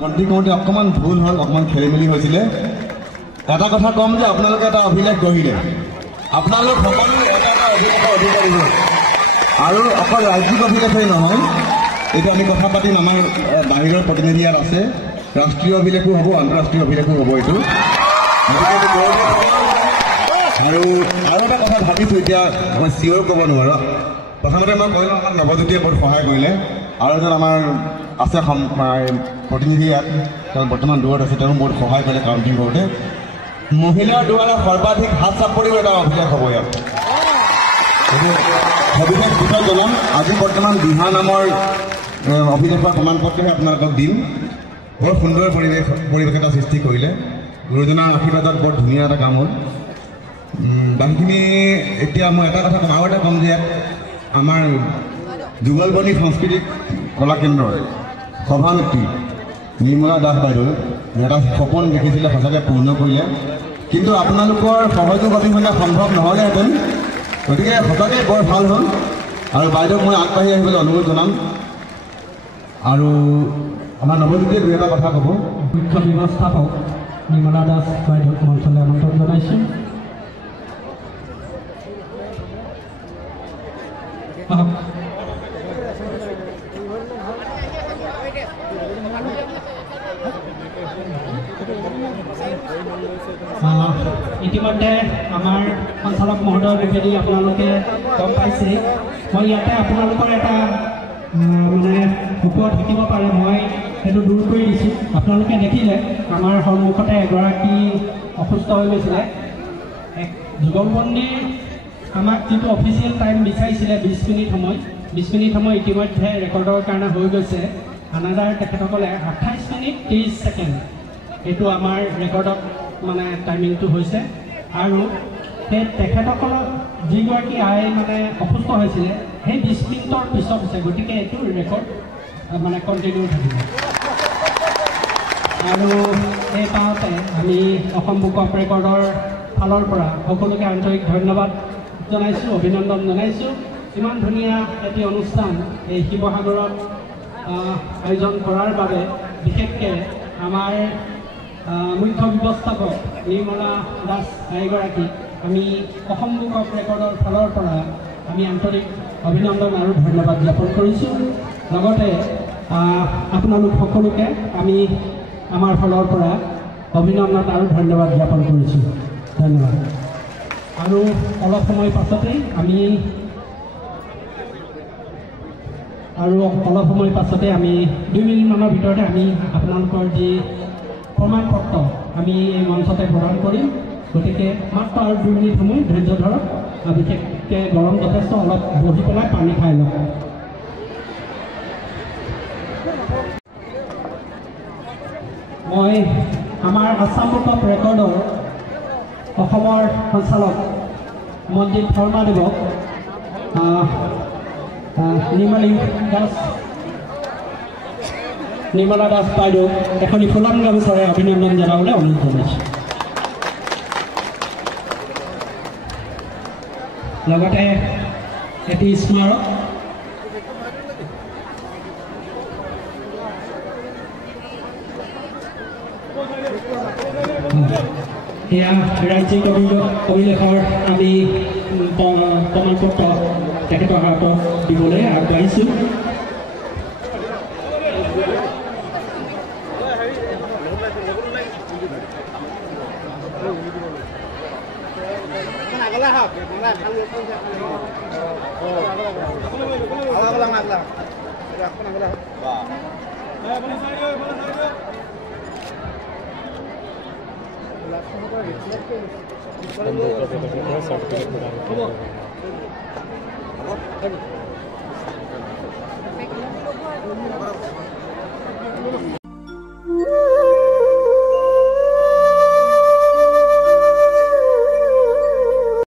গন্তি কৰোঁতে অকণমান ভুল হ'ল, অকণমান খেলি মেলি হৈছিলে। এটা কথা ক'ম যে আপোনালোকে এটা অভিলেখ গঢ়িলে, আপোনালোক সকলো এটা অভিলেখৰ অধিকাৰী হ'ল। আৰু অকল ৰাজ্যিক অভিলেখেই নহয়, এইটো আমি কথা পাতিম, আমাৰ বাহিৰৰ প্ৰতিনিধি ইয়াত আছে, ৰাষ্ট্ৰীয় অভিলেখো হ'ব, আন্তঃৰাষ্ট্ৰীয় অভিলেখো হ'ব এইটো। আৰু এটা কথা ভাবিছোঁ, এতিয়া মই চিয়ৰ ক'ব নোৱাৰোঁ। প্ৰথমতে মই কৈছোঁ আমাক নৱজ্যোতিয়ে বহুত সহায় কৰিলে, আৰু এজন আমাৰ আছে প্ৰতিনিধি ইয়াত, তেওঁ বৰ্তমান দূৰত আছে, তেওঁ বহুত সহায় কৰিলে কাউণ্টিং কৰোঁতে। মহিলাৰ দ্বাৰা সৰ্বাধিক হাত চাপৰিও এটা অভিলেখ হ'ব ইয়াত। অভিলেখ বিষয়ে জনাম। আজি বৰ্তমান বিহা নামৰ অভিলেখৰ প্ৰমাণপত্ৰহে আপোনালোকক দিম। বৰ সুন্দৰ পৰিৱেশ এটা সৃষ্টি কৰিলে, গুৰুজনাৰ আশীৰ্বাদত বৰ ধুনীয়া এটা কাম হ'ল। বাকীখিনি এতিয়া মই এটা কথা ক'ম, আৰু এটা ক'ম যে আমাৰ যুগলবনী সাংস্কৃতিক কলা কেন্দ্ৰৰ সভানেত্ৰী নিৰ্মলা দাস বাইদেউ এটা সপোন দেখিছিলে, সঁচাকৈ পূৰ্ণ কৰিলে। কিন্তু আপোনালোকৰ সহযোগ অবিহনে সম্ভৱ নহ'লেহেঁতেন, গতিকে সঁচাকৈ বৰ ভাল হ'ল। আৰু বাইদেউক মই আগবাঢ়ি আহিবলৈ অনুৰোধ জনাম। আৰু আমাৰ নৱজ্যোতিয়ে দুই এটা কথা ক'ব। মুখ্য ব্যৱস্থাপক নিৰ্মলা দাস বাইদেউক মঞ্চলৈ আমন্ত্ৰণ জনাইছোঁ। ইতিমধ্যে আমাৰ সঞ্চালক মহোদয়ৰ যোগেদি আপোনালোকে গম পাইছে, মই ইয়াতে আপোনালোকৰ এটা মানে ওপৰত থাকিব পাৰে, মই সেইটো দূৰ কৰি দিছোঁ। আপোনালোকে দেখিলে আমাৰ সন্মুখতে এগৰাকী অসুস্থ হৈ গৈছিলে। যুগলবন্দীৰ আমাক যিটো অফিচিয়েল টাইম বিচাৰিছিলে 20 মিনিট সময় ইতিমধ্যে ৰেকৰ্ডৰ কাৰণে হৈ গৈছে। আনাদাৰ তেখেতসকলে 28 মিনিট 30 ছেকেণ্ড এইটো আমাৰ ৰেকৰ্ডত মানে টাইমিংটো হৈছে। আৰু সেই তেখেতসকলক যিগৰাকী মানে অসুস্থ হৈছিলে সেই 20 মিনিটৰ পিছত হৈছে, গতিকে এইটো ৰেকৰ্ড মানে কণ্টিনিউ থাকিব। আৰু এই পাওঁতে আমি অসম বুক অফ ৰেকৰ্ডৰ ফালৰ পৰা সকলোকে আন্তৰিক ধন্যবাদ জনাইছোঁ, অভিনন্দন জনাইছোঁ। ইমান ধুনীয়া এটি অনুষ্ঠান এই শিৱসাগৰত আয়োজন কৰাৰ বাবে বিশেষকৈ আমাৰ মুখ্য ব্যৱস্থাপক নিৰ্মলা দাস এগৰাকীক আমি অসম বুক অফ ৰেকৰ্ডৰ ফালৰ পৰা আমি আন্তৰিক অভিনন্দন আৰু ধন্যবাদ জ্ঞাপন কৰিছোঁ। লগতে আপোনালোক সকলোকে আমি আমাৰ ফালৰ পৰা অভিনন্দন আৰু ধন্যবাদ জ্ঞাপন কৰিছোঁ। ধন্যবাদ। আৰু অলপ সময় পাছতেই আমি 2 মিনিটমানৰ ভিতৰতে আমি আপোনালোকৰ যি প্ৰমাণপত্ৰ আমি এই মঞ্চতে প্ৰদান কৰিম। গতিকে মাত্ৰ আৰু 2 মিনিট সময় ধৈৰ্য ধৰক। বিশেষকৈ গৰম যথেষ্ট, অলপ বহি পেলাই পানী খাই লওক। মই আমাৰ আছাম বুক অফ ৰেকৰ্ডৰ অসমৰ সঞ্চালক মনজিৎ শৰ্মাদেৱক নিৰ্মলা দাস বাইদেউক এখনি ফুলাম গামোচাৰে অভিনন্দন জনাবলৈ অনুৰোধ জনাইছোঁ। লগতে এটি স্মাৰক এয়া ৰাজ্যিক অভিলেখৰ আমি প্ৰমাণপত্ৰ তেখেতৰ হাতত দিবলৈ আগবাঢ়িছোঁ।